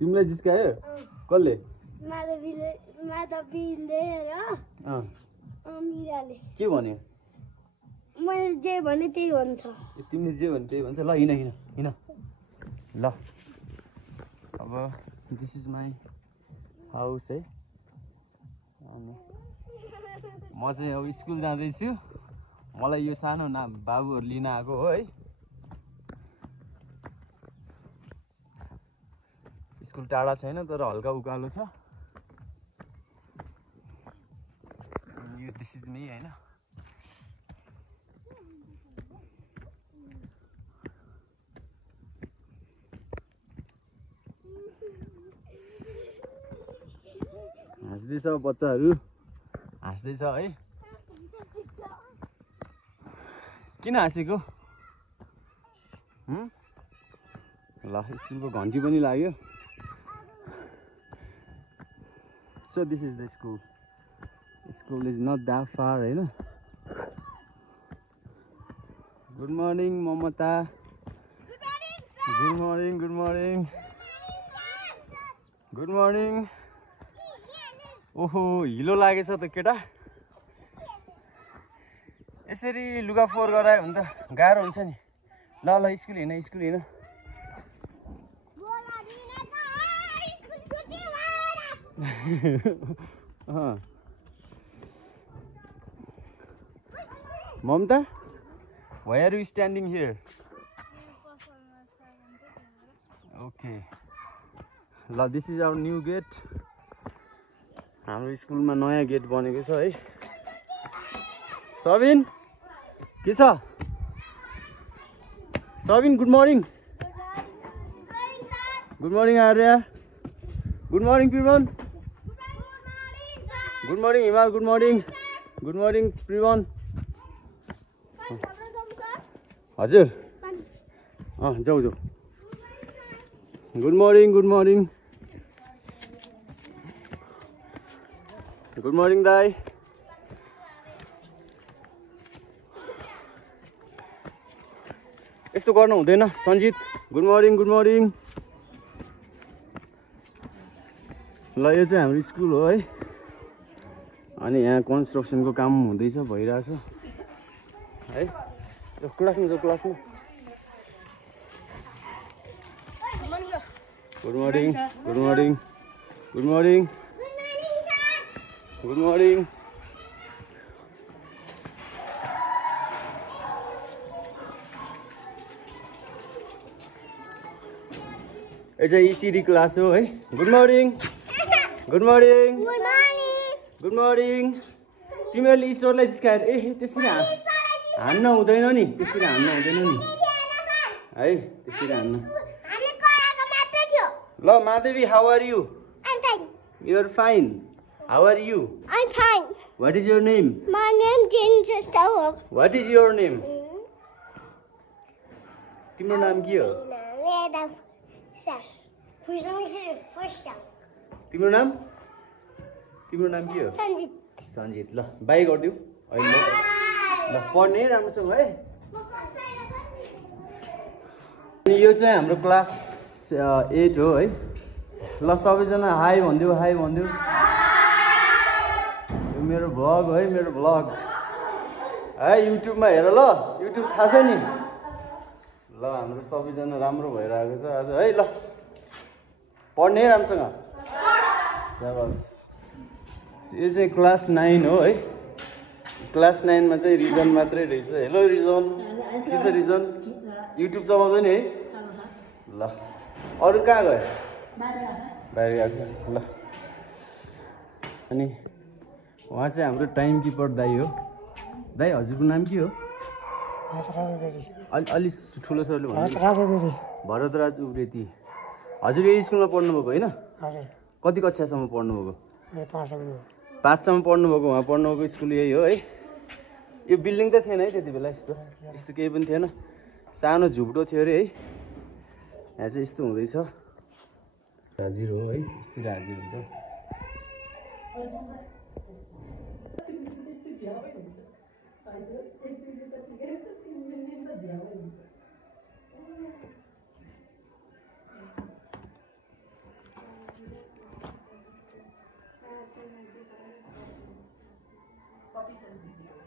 तिमीलाई जिस्कायो कसले माधवीले र मिराले के भन्यो मैले जे भने त्यही भन्छ तिमीले जे भने त्यही भन्छ ल हिँड हिँड हिँड ल अब दिस इज माई हाउस है अनि म चाहिँ अब स्कुल जाँदैछु मलाई यो सानो नाम बाबुहरू लिन आएको हो है स्कुल टाढा छैन तर हल्का उकालो छ यो दिस इज मी हैन हाँस्दैछ बच्चाहरू हाँस्दैछ है किन हाँसेको ल स्कुलको घन्टी पनि लाग्यो So this is the school. The school is not that far, right? Good morning, Mamata. Good morning, sir. Good morning, good morning. Good morning. ओहो हिलो लागेछ त केटा यसरी लुगा फोहोर गरायो भने त गाह्रो हुन्छ नि ल ल स्कुल हिँड स्कुल हिँड Mamta, why are you standing here? Okay. Now this is our new gate. हाम्रो स्कुलमा नयाँ गेट बनेको छ है सबिन के छ Sabin good morning good morning Arya good morning Prabin good morning Himal good morning Prabin हजुर जाऊ जाऊ गुड मर्निङ गुड मर्निङ दाई यस्तो गर्नु हुँदैन सञ्जित गुड मर्निङ ल यो चाहिँ हाम्रो स्कुल हो है अनि यहाँ कन्स्ट्रक्सनको काम हुँदैछ भइरहेछ है यो क्लासमा जाऊ क्लासमा गुड मर्निङ यो चाहिँ ECD क्लास हो है गुड मर्निङ तिमीहरूले ईश्वरलाई जिस्काएर ए त्यसरी हान्न हुँदैन नि त्यसरी हान्न हुँदैन नि है त्यसरी हान्न ल Madhavi how are you you are fine how are you I'm fine. What is your name? My name is Stower. What is your name? तिम्रो नाम के हो तिम्रो नाम के हो सञ्जित ल बाई गरिदिऊ अहिले ल पढ्ने राम्रोसँग है अनि यो चाहिँ हाम्रो क्लास 8 हो है ल सबैजना हाई भनिदिऊ यो मेरो भ्लग हो है है युट्युबमा हेर ल युट्युब थाहा छ नि ल हाम्रो सबैजना राम्रो भइरहेको छ आज है ल पढ्ने राम्रोसँग यो चाहिँ क्लास 9 हो है क्लास 9 मा चाहिँ रिजन मात्रै रहेछ हेलो रिजन के छ रिजन युट्युब चलाउँदैन है ल अरु कहाँ गयो बाहिर गएको छ ल अनि उहाँ चाहिँ हाम्रो टाइम किपर दाइ हो दाइ हजुरको नाम के हो अलि ठुलो सरले भन्नु भरतराज उप्रेती हजुर यो स्कुलमा पढ्नुभएको होइन कति कक्षासम्म पढ्नुभएको 5 सम्म पढ्नुभएको उहाँ पढ्नुभएको स्कुल यही हो है यो बिल्डिङ त थिएन है त्यति बेला यस्तो केही पनि थिएन सानो झुप्डो थियो अरे है यहाँ चाहिँ यस्तो हुँदैछ हाजिर हो है यस्तै हाजिर हुन्छ कपी सर्भिस